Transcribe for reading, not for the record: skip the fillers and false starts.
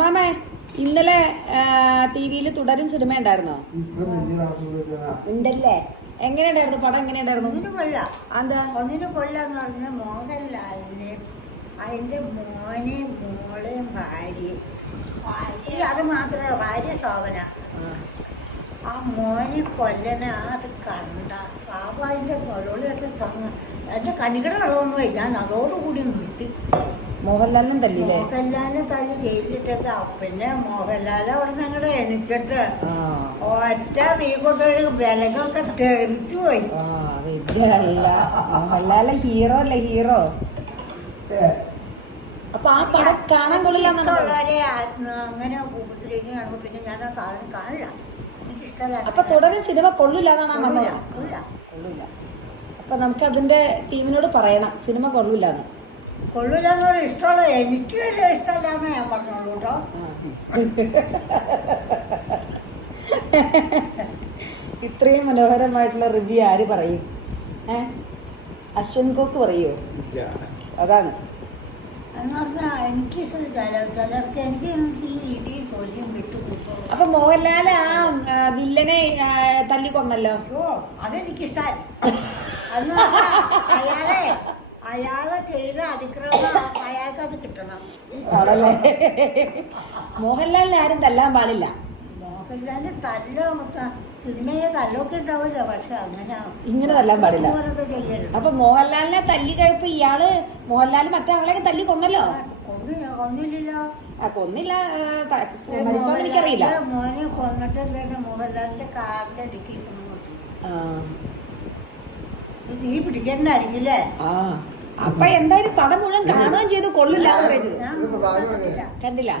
അമ്മാമേ ഇന്നലെ ടിവിയിൽ തുടരും സിനിമ ഉണ്ടായിരുന്നോ? ഉണ്ടല്ലേ. എങ്ങനെയുണ്ടായിരുന്നു പടം? എങ്ങനെയുണ്ടായിരുന്നു? ഒന്നിനും കൊല്ലാന്ന് പറഞ്ഞ മോഹൻലാലിനെ അതിന്റെ മോനെയും മോളെയും ഭാര്യയും അത് മാത്രമല്ല ഭാര്യ ശോഭന ആ മോനെ കൊല്ലന അത് കണ്ട ബാബാന്റെ കൊലോളിയൊക്കെ എന്റെ കണികട വെള്ളമൊന്നും പോയി. ഞാൻ അതോടുകൂടി നിർത്തി. മോഹൻലാലിനും തല്ലില്ലേ? മോഹൻലാലിനെ തല്ലി ജയിലിട്ടൊക്കെ. പിന്നെ മോഹൻലാൽ അവിടെ ഞങ്ങളുടെ എണിച്ചിട്ട് ഒറ്റ വീക്കൊക്കെ വിലകൊക്കെ തെറിച്ചു പോയി. മോഹൻലാല് ഹീറോ അല്ലേ? ഹീറോ. അപ്പൊ ആ പടം കാണാൻ കൊള്ളില്ല. അങ്ങനെ ഉപദ്രവിക്കുകയാണെങ്കിൽ പിന്നെ ഞാൻ ആ സാധനം കാണില്ല. എനിക്കിഷ്ടമല്ല. അപ്പൊ തുടരും സിനിമ കൊള്ളില്ല എന്നാണ് പറഞ്ഞത്. കൊള്ളില്ല. അപ്പൊ നമുക്ക് അതിന്റെ ടീമിനോട് പറയണം സിനിമ കൊള്ളില്ലാന്ന്. കൊള്ളൂലെന്ന് പറഞ്ഞാൽ ഇഷ്ടമുള്ള എനിക്ക് വലിയ ഇഷ്ടമല്ലാന്ന് ഞാൻ പറഞ്ഞോളൂ കേട്ടോ. ഇത്രയും മനോഹരമായിട്ടുള്ള റിവ്യൂ ആര് പറയും? അശ്വന്ത് കോക്ക് പറയോ? അതാണ്. എന്ന് പറഞ്ഞാൽ എനിക്കിഷ്ടമില്ല. ചിലർക്ക് എനിക്ക് ഈ ഇടിയും കൊല്ലിയും വിട്ടുകൊടുത്തു. അപ്പൊ മോഹൻലാല് ആ വില്ലനെ തല്ലിക്കൊന്നല്ലോ. അതെനിക്കിഷ്ടമായി. അന്ന് അയാളെ ചെയ്ത അതിക്രമം അയാൾക്ക് അത് കിട്ടണം. ആണല്ലേ? മോഹൻലാലിനെ ആരും തല്ലാൻ പാടില്ല. മോഹൻലാലിന് തല്ലോ സിനിമയെ തല്ലൊക്കെ ഉണ്ടാവില്ല. പക്ഷെ അങ്ങനെ ഇങ്ങനെ തല്ലാൻ പാടില്ല. ചെയ്യരുത്. അപ്പൊ മോഹൻലാലിനെ തല്ലി കഴിപ്പ് ഇയാള് മോഹൻലാല് മറ്റാളെ തല്ലി കൊന്നല്ലോ. കൊന്നില്ലല്ലോ. കൊന്നില്ല. മരിച്ചോന്ന് എനിക്കറിയില്ല. മോനെ കൊന്നിട്ട് എന്തായാലും മോഹൻലാലിന്റെ കാറിന്റെ അടുക്കി തീ പിടിക്കണ്ടായിരിക്കില്ലേ? അപ്പൊ എന്തായാലും പടം മുഴുവൻ കാണുകയും ചെയ്ത് കൊള്ളില്ല. കണ്ടില്ല.